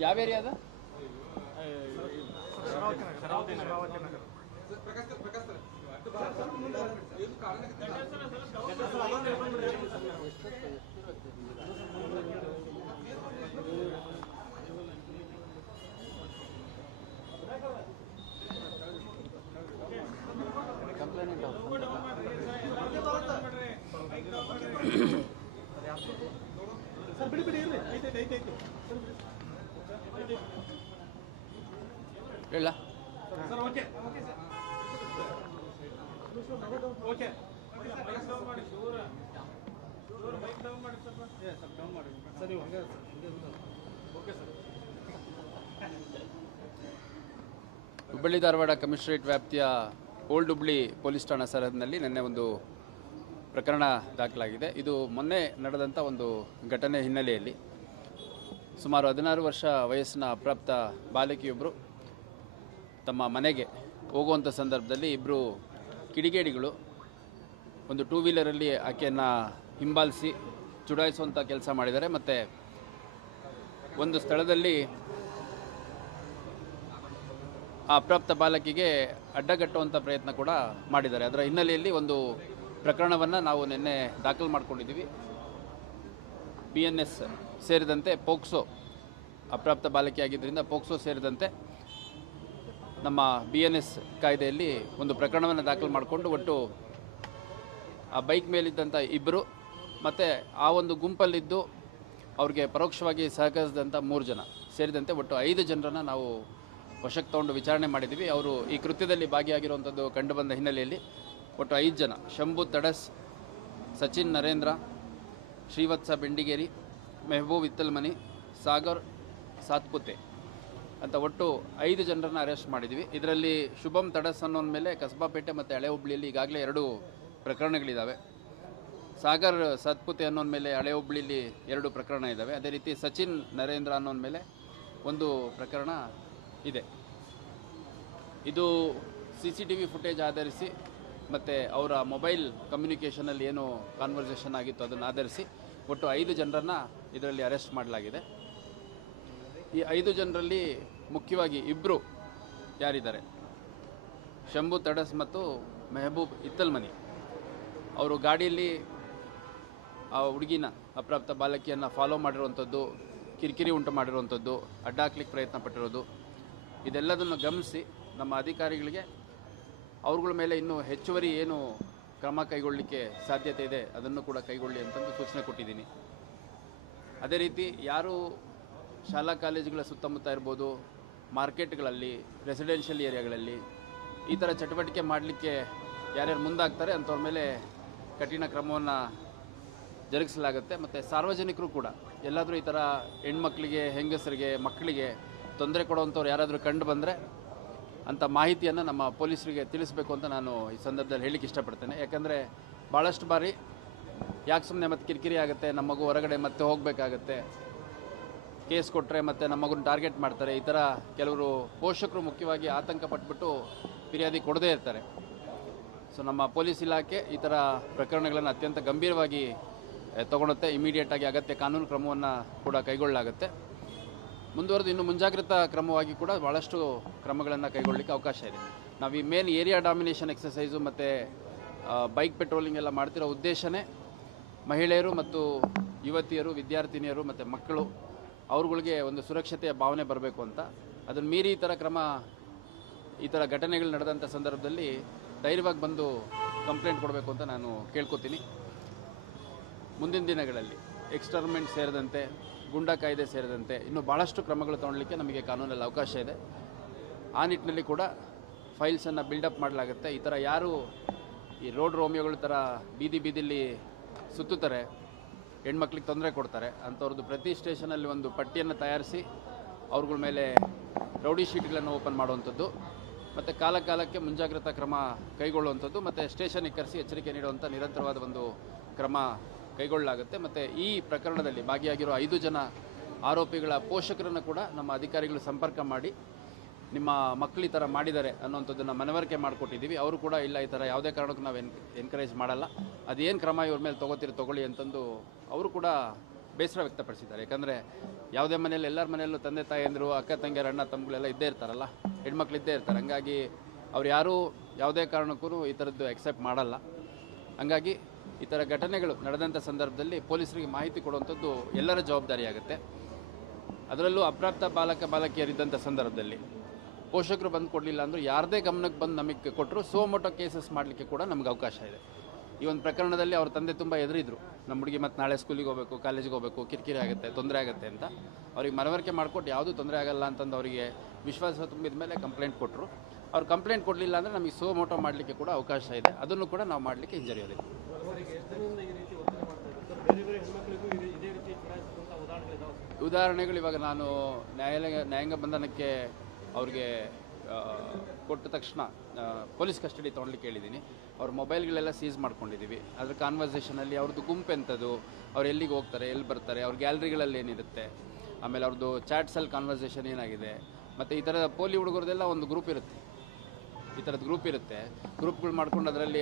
ಯಾವ ಏರಿಯಾ ಅದ? ಹೇಳ ಹುಬ್ಬಳ್ಳಿ ಧಾರವಾಡ ಕಮಿಷನರೇಟ್ ವ್ಯಾಪ್ತಿಯ ಓಲ್ಡ್ ಹುಬ್ಳಿ ಪೊಲೀಸ್ ಠಾಣಾ ಸರಹದ್ದಿನಲ್ಲಿ ನಿನ್ನೆ ಒಂದು ಪ್ರಕರಣ ದಾಖಲಾಗಿದೆ. ಇದು ಮೊನ್ನೆ ನಡೆದಂಥ ಒಂದು ಘಟನೆ ಹಿನ್ನೆಲೆಯಲ್ಲಿ ಸುಮಾರು 16 ವರ್ಷ ವಯಸ್ಸಿನ ಅಪ್ರಾಪ್ತ ಬಾಲಕಿಯೊಬ್ಬರು ತಮ್ಮ ಮನೆಗೆ ಹೋಗುವಂಥ ಸಂದರ್ಭದಲ್ಲಿ ಇಬ್ಬರು ಕಿಡಿಗೇಡಿಗಳು ಒಂದು ಟೂ ವೀಲರಲ್ಲಿ ಆಕೆಯನ್ನು ಹಿಂಬಾಲಿಸಿ ಚುಡಾಯಿಸುವಂಥ ಕೆಲಸ ಮಾಡಿದ್ದಾರೆ. ಮತ್ತು ಒಂದು ಸ್ಥಳದಲ್ಲಿ ಆ ಅಪ್ರಾಪ್ತ ಬಾಲಕಿಗೆ ಅಡ್ಡಗಟ್ಟುವಂಥ ಪ್ರಯತ್ನ ಕೂಡ ಮಾಡಿದ್ದಾರೆ. ಅದರ ಹಿನ್ನೆಲೆಯಲ್ಲಿ ಒಂದು ಪ್ರಕರಣವನ್ನು ನಾವು ನಿನ್ನೆ ದಾಖಲು ಮಾಡಿಕೊಂಡಿದ್ದೀವಿ. BNS ಸೇರಿದಂತೆ ಪೋಕ್ಸೋ, ಅಪ್ರಾಪ್ತ ಬಾಲಕಿ ಆಗಿದ್ದರಿಂದ ಪೋಕ್ಸೋ ಸೇರಿದಂತೆ ನಮ್ಮ BNS ಕಾಯ್ದೆಯಲ್ಲಿ ಒಂದು ಪ್ರಕರಣವನ್ನು ದಾಖಲು ಮಾಡಿಕೊಂಡು ಒಟ್ಟು ಆ ಬೈಕ್ ಮೇಲಿದ್ದಂಥ ಇಬ್ಬರು ಮತ್ತು ಆ ಒಂದು ಗುಂಪಲ್ಲಿದ್ದು ಅವ್ರಿಗೆ ಪರೋಕ್ಷವಾಗಿ ಸಹಕರಿಸಿದಂಥ 3 ಜನ ಸೇರಿದಂತೆ ಒಟ್ಟು 5 ಜನರನ್ನು ನಾವು ವಶಕ್ಕೆ ತಗೊಂಡು ವಿಚಾರಣೆ ಮಾಡಿದ್ದೀವಿ. ಅವರು ಈ ಕೃತ್ಯದಲ್ಲಿ ಭಾಗಿಯಾಗಿರುವಂಥದ್ದು ಕಂಡುಬಂದ ಹಿನ್ನೆಲೆಯಲ್ಲಿ ಒಟ್ಟು 5 ಜನ, ಶಂಭು ತಡಸ್, ಸಚಿನ್ ನರೇಂದ್ರ, ಶ್ರೀವತ್ಸ ಬೆಂಡಿಗೇರಿ, ಮೆಹಬೂಬ್ ಇತ್ತಲ್ಮನಿ, ಸಾಗರ್ ಸಾತ್ಪುತೆ ಅಂತ ಒಟ್ಟು 5 ಜನರನ್ನು ಅರೆಸ್ಟ್ ಮಾಡಿದ್ವಿ. ಇದರಲ್ಲಿ ಶುಭಮ್ ತಡಸ್ ಅನ್ನೋನ ಮೇಲೆ ಕಸಬಾಪೇಟೆ ಮತ್ತು ಹಳೆ ಹುಬ್ಳಿಯಲ್ಲಿ ಈಗಾಗಲೇ 2 ಪ್ರಕರಣಗಳಿದ್ದಾವೆ. ಸಾಗರ್ ಸಾತ್ಪುತೆ ಅನ್ನೋನ ಮೇಲೆ ಹಳೆ ಹುಬ್ಳಿಯಲ್ಲಿ 2 ಪ್ರಕರಣ ಇದ್ದಾವೆ. ಅದೇ ರೀತಿ ಸಚಿನ್ ನರೇಂದ್ರ ಅನ್ನೋನ ಮೇಲೆ 1 ಪ್ರಕರಣ ಇದೆ. ಇದು CCTV ಫುಟೇಜ್ ಆಧರಿಸಿ ಮತ್ತು ಅವರ ಮೊಬೈಲ್ ಕಮ್ಯುನಿಕೇಷನಲ್ಲಿ ಏನು ಕಾನ್ವರ್ಸೇಷನ್ ಆಗಿತ್ತು ಅದನ್ನು ಆಧರಿಸಿ ಒಟ್ಟು 5 ಜನರನ್ನು ಇದರಲ್ಲಿ ಅರೆಸ್ಟ್ ಮಾಡಲಾಗಿದೆ. ಈ 5 ಜನರಲ್ಲಿ ಮುಖ್ಯವಾಗಿ ಇಬ್ಬರು ಯಾರಿದ್ದಾರೆ, ಶಂಭು ತಡಸ್ ಮತ್ತು ಮೆಹಬೂಬ್ ಇತ್ತಲ್ಮನಿ, ಅವರು ಗಾಡಿಯಲ್ಲಿ ಆ ಹುಡುಗಿನ ಅಪ್ರಾಪ್ತ ಬಾಲಕಿಯನ್ನು ಫಾಲೋ ಮಾಡಿರುವಂಥದ್ದು, ಕಿರಿಕಿರಿ ಉಂಟು ಮಾಡಿರುವಂಥದ್ದು, ಅಡ್ಡ ಹಾಕ್ಲಿಕ್ಕೆ ಪ್ರಯತ್ನ ಪಟ್ಟಿರೋದು, ಇದೆಲ್ಲದನ್ನು ಗಮನಿಸಿ ನಮ್ಮ ಅಧಿಕಾರಿಗಳಿಗೆ ಅವ್ರಗಳ ಮೇಲೆ ಇನ್ನೂ ಹೆಚ್ಚುವರಿ ಏನು ಕ್ರಮ ಕೈಗೊಳ್ಳಲಿಕ್ಕೆ ಸಾಧ್ಯತೆ ಇದೆ ಅದನ್ನು ಕೂಡ ಕೈಗೊಳ್ಳಿ ಅಂತಂದು ಸೂಚನೆ ಕೊಟ್ಟಿದ್ದೀನಿ. ಅದೇ ರೀತಿ ಯಾರು ಶಾಲಾ ಕಾಲೇಜುಗಳ ಸುತ್ತಮುತ್ತ ಇರ್ಬೋದು, ಮಾರ್ಕೆಟ್ಗಳಲ್ಲಿ, ರೆಸಿಡೆನ್ಷಿಯಲ್ ಏರಿಯಾಗಳಲ್ಲಿ ಈ ಥರ ಚಟುವಟಿಕೆ ಮಾಡಲಿಕ್ಕೆ ಯಾರ್ಯಾರು ಮುಂದಾಗ್ತಾರೆ ಅಂಥವ್ರ ಮೇಲೆ ಕಠಿಣ ಕ್ರಮವನ್ನು ಜರುಗಿಸಲಾಗುತ್ತೆ. ಮತ್ತು ಸಾರ್ವಜನಿಕರು ಕೂಡ ಎಲ್ಲಾದರೂ ಈ ಥರ ಹೆಣ್ಮಕ್ಳಿಗೆ, ಹೆಂಗಸರಿಗೆ, ಮಕ್ಕಳಿಗೆ ತೊಂದರೆ ಕೊಡುವಂಥವ್ರು ಯಾರಾದರೂ ಕಂಡು ಬಂದರೆ ಅಂಥ ಮಾಹಿತಿಯನ್ನು ನಮ್ಮ ಪೊಲೀಸರಿಗೆ ತಿಳಿಸಬೇಕು ಅಂತ ನಾನು ಈ ಸಂದರ್ಭದಲ್ಲಿ ಹೇಳಲಿಕ್ಕೆ ಇಷ್ಟಪಡ್ತೇನೆ. ಯಾಕಂದರೆ ಭಾಳಷ್ಟು ಬಾರಿ ಯಾಕೆ ಸುಮ್ಮನೆ ಮತ್ತೆ ಕಿರಿಕಿರಿ ಆಗುತ್ತೆ, ನಮ್ಮ ಮಗು ಹೊರಗಡೆ ಮತ್ತೆ ಹೋಗಬೇಕಾಗತ್ತೆ, ಕೇಸ್ ಕೊಟ್ಟರೆ ಮತ್ತು ನಮ್ಮ ಮಗುನ ಟಾರ್ಗೆಟ್ ಮಾಡ್ತಾರೆ, ಈ ಥರ ಕೆಲವರು ಪೋಷಕರು ಮುಖ್ಯವಾಗಿ ಆತಂಕ ಪಟ್ಬಿಟ್ಟು ಫಿರ್ಯಾದಿ ಕೊಡದೇ ಇರ್ತಾರೆ. ಸೊ ನಮ್ಮ ಪೊಲೀಸ್ ಇಲಾಖೆ ಈ ಥರ ಪ್ರಕರಣಗಳನ್ನು ಅತ್ಯಂತ ಗಂಭೀರವಾಗಿ ತಗೊಳುತ್ತೆ. ಇಮಿಡಿಯೇಟಾಗಿ ಅಗತ್ಯ ಕಾನೂನು ಕ್ರಮವನ್ನು ಕೂಡ ಕೈಗೊಳ್ಳಲಾಗುತ್ತೆ. ಮುಂದುವರೆದು ಇನ್ನು ಮುಂಜಾಗ್ರತಾ ಕ್ರಮವಾಗಿ ಕೂಡ ಭಾಳಷ್ಟು ಕ್ರಮಗಳನ್ನು ಕೈಗೊಳ್ಳಲಿಕ್ಕೆ ಅವಕಾಶ ಇದೆ. ನಾವು ಈ ಮೇನ್ ಏರಿಯಾ ಡಾಮಿನೇಷನ್ ಎಕ್ಸಸೈಸು ಮತ್ತು ಬೈಕ್ ಪೆಟ್ರೋಲಿಂಗ್ ಎಲ್ಲ ಮಾಡ್ತಿರೋ ಉದ್ದೇಶನೇ ಮಹಿಳೆಯರು ಮತ್ತು ಯುವತಿಯರು, ವಿದ್ಯಾರ್ಥಿನಿಯರು ಮತ್ತು ಮಕ್ಕಳು ಅವ್ರುಗಳಿಗೆ ಒಂದು ಸುರಕ್ಷತೆಯ ಭಾವನೆ ಬರಬೇಕು ಅಂತ. ಅದನ್ನು ಮೀರಿ ಈ ಥರ ಘಟನೆಗಳು ನಡೆದಂಥ ಸಂದರ್ಭದಲ್ಲಿ ಧೈರ್ಯವಾಗಿ ಬಂದು ಕಂಪ್ಲೇಂಟ್ ಕೊಡಬೇಕು ಅಂತ ನಾನು ಕೇಳ್ಕೊತೀನಿ. ಮುಂದಿನ ದಿನಗಳಲ್ಲಿ ಎಕ್ಸ್ಟರ್ಮೆಂಟ್ ಸೇರಿದಂತೆ, ಗುಂಡಾ ಕಾಯ್ದೆ ಸೇರಿದಂತೆ ಇನ್ನೂ ಭಾಳಷ್ಟು ಕ್ರಮಗಳು ತಗೊಳ್ಳಲಿಕ್ಕೆ ನಮಗೆ ಕಾನೂನಲ್ಲಿ ಅವಕಾಶ ಇದೆ. ಆ ನಿಟ್ಟಿನಲ್ಲಿ ಕೂಡ ಫೈಲ್ಸನ್ನು ಬಿಲ್ಡಪ್ ಮಾಡಲಾಗುತ್ತೆ. ಈ ಥರ ಯಾರು ಈ ರೋಡ್ ರೋಮಿಯೋಗಳ ಥರ ಬೀದಿಲಿ ಸುತ್ತುತ್ತಾರೆ, ಹೆಣ್ಮಕ್ಳಿಗೆ ತೊಂದರೆ ಕೊಡ್ತಾರೆ ಅಂಥವ್ರದ್ದು ಪ್ರತಿ ಸ್ಟೇಷನಲ್ಲಿ ಒಂದು ಪಟ್ಟಿಯನ್ನು ತಯಾರಿಸಿ ಅವ್ರಗಳ ಮೇಲೆ ರೌಡಿ ಶೀಟ್ಗಳನ್ನು ಓಪನ್ ಮಾಡುವಂಥದ್ದು ಮತ್ತು ಕಾಲಕ್ಕೆ ಮುಂಜಾಗ್ರತಾ ಕ್ರಮ ಕೈಗೊಳ್ಳುವಂಥದ್ದು ಮತ್ತು ಸ್ಟೇಷನ್ಗೆ ಕರೆಸಿ ಎಚ್ಚರಿಕೆ ನೀಡುವಂಥ ನಿರಂತರವಾದ ಒಂದು ಕ್ರಮ ಕೈಗೊಳ್ಳಲಾಗುತ್ತೆ. ಮತ್ತು ಈ ಪ್ರಕರಣದಲ್ಲಿ ಭಾಗಿಯಾಗಿರೋ 5 ಜನ ಆರೋಪಿಗಳ ಪೋಷಕರನ್ನು ಕೂಡ ನಮ್ಮ ಅಧಿಕಾರಿಗಳು ಸಂಪರ್ಕ ಮಾಡಿ ನಿಮ್ಮ ಮಕ್ಕಳು ಈ ಥರ ಮಾಡಿದ್ದಾರೆ ಅನ್ನೋಂಥದ್ದನ್ನು ಮನವರಿಕೆ ಮಾಡಿಕೊಟ್ಟಿದ್ದೀವಿ. ಅವರು ಕೂಡ ಇಲ್ಲ, ಈ ಥರ ಯಾವುದೇ ಕಾರಣಕ್ಕೂ ನಾವು ಎನ್ಕರೇಜ್ ಮಾಡಲ್ಲ, ಅದೇನು ಕ್ರಮ ಇವ್ರ ಮೇಲೆ ತೊಗೊಳ್ಳಿ ಅಂತಂದು ಅವರು ಕೂಡ ಬೇಸರ ವ್ಯಕ್ತಪಡಿಸಿದ್ದಾರೆ. ಯಾಕಂದರೆ ಯಾವುದೇ ಮನೆಯಲ್ಲಿ ಎಲ್ಲರ ಮನೆಯಲ್ಲೂ ತಂದೆ ತಾಯಿಯಂದರು, ಅಕ್ಕ ತಂಗಿಯರು, ಅಣ್ಣ ತಮ್ಮಗಳೆಲ್ಲ ಇದ್ದೇ ಇರ್ತಾರಲ್ಲ, ಹೆಣ್ಮಕ್ಳು ಇದ್ದೇ ಇರ್ತಾರೆ. ಹಂಗಾಗಿ ಅವ್ರು ಯಾರೂ ಯಾವುದೇ ಕಾರಣಕ್ಕೂ ಈ ಥರದ್ದು ಎಕ್ಸೆಪ್ಟ್ ಮಾಡಲ್ಲ. ಹಂಗಾಗಿ ಈ ಥರ ಘಟನೆಗಳು ನಡೆದಂಥ ಸಂದರ್ಭದಲ್ಲಿ ಪೊಲೀಸರಿಗೆ ಮಾಹಿತಿ ಕೊಡುವಂಥದ್ದು ಎಲ್ಲರ ಜವಾಬ್ದಾರಿಯಾಗುತ್ತೆ. ಅದರಲ್ಲೂ ಅಪ್ರಾಪ್ತ ಬಾಲಕಿಯರಿದ್ದಂಥ ಸಂದರ್ಭದಲ್ಲಿ ಪೋಷಕರು ಬಂದು ಕೊಡಲಿಲ್ಲ ಅಂದರೂ ಯಾರದೇ ಗಮನಕ್ಕೆ ಬಂದು ನಮಗೆ ಕೊಟ್ಟರು ಸೋಮೋಟೋ ಕೇಸಸ್ ಮಾಡಲಿಕ್ಕೆ ಕೂಡ ನಮಗೆ ಅವಕಾಶ ಇದೆ. ಈ ಒಂದು ಪ್ರಕರಣದಲ್ಲಿ ಅವ್ರ ತಂದೆ ತುಂಬ ಎದುರಿದ್ರು, ನಮ್ಮ ಹುಡುಗಿ ಮತ್ತು ನಾಳೆ ಸ್ಕೂಲಿಗೆ ಹೋಗಬೇಕು, ಕಾಲೇಜಿಗೆ ಹೋಗಬೇಕು, ಕಿರಿಕಿರಿ ಆಗುತ್ತೆ, ತೊಂದರೆ ಆಗುತ್ತೆ ಅಂತ. ಅವ್ರಿಗೆ ಮನವರಿಕೆ ಮಾಡಿಕೊಟ್ಟು ಯಾವುದೂ ತೊಂದರೆ ಆಗಲ್ಲ ಅಂತಂದು ಅವರಿಗೆ ವಿಶ್ವಾಸ ತುಂಬಿದ ಮೇಲೆ ಕಂಪ್ಲೇಂಟ್ ಕೊಟ್ಟರು. ಅವ್ರು ಕಂಪ್ಲೇಂಟ್ ಕೊಡಲಿಲ್ಲ ಅಂದರೆ ನಮಗೆ ಸೋಮೋಟೋ ಮಾಡಲಿಕ್ಕೆ ಕೂಡ ಅವಕಾಶ ಇದೆ. ಅದನ್ನು ಕೂಡ ನಾವು ಮಾಡಲಿಕ್ಕೆ ಹಿಂಜರಿಯೋದಿಲ್ಲ. ಉದಾಹರಣೆಗಳು ಇವಾಗ ನಾನು ನ್ಯಾಯಾಂಗ ಬಂಧನಕ್ಕೆ ಅವ್ರಿಗೆ ಕೊಟ್ಟ ತಕ್ಷಣ ಪೊಲೀಸ್ ಕಸ್ಟಡಿ ತೊಗೊಳ್ಲಿಕ್ಕೆ ಹೇಳಿದ್ದೀನಿ. ಅವ್ರ ಮೊಬೈಲ್ಗಳೆಲ್ಲ ಸೀಸ್ ಮಾಡ್ಕೊಂಡಿದ್ದೀವಿ. ಅದ್ರ ಕಾನ್ವರ್ಸೇಷನಲ್ಲಿ ಅವ್ರದ್ದು ಗುಂಪು ಎಂಥದ್ದು, ಅವ್ರು ಎಲ್ಲಿಗೆ ಹೋಗ್ತಾರೆ, ಎಲ್ಲಿ ಬರ್ತಾರೆ, ಅವ್ರ ಗ್ಯಾಲರಿಗಳಲ್ಲಿ ಏನಿರುತ್ತೆ, ಆಮೇಲೆ ಅವ್ರದ್ದು ಚಾಟ್ಸಲ್ಲಿ ಕಾನ್ವರ್ಸೇಷನ್ ಏನಾಗಿದೆ, ಮತ್ತು ಈ ಥರದ ಪೋಲಿ ಹುಡುಗರದೆಲ್ಲ ಒಂದು ಗ್ರೂಪ್ ಇರುತ್ತೆ, ಈ ಥರದ್ದು ಗ್ರೂಪ್ ಇರುತ್ತೆ. ಗ್ರೂಪ್ಗಳು ಮಾಡ್ಕೊಂಡು ಅದರಲ್ಲಿ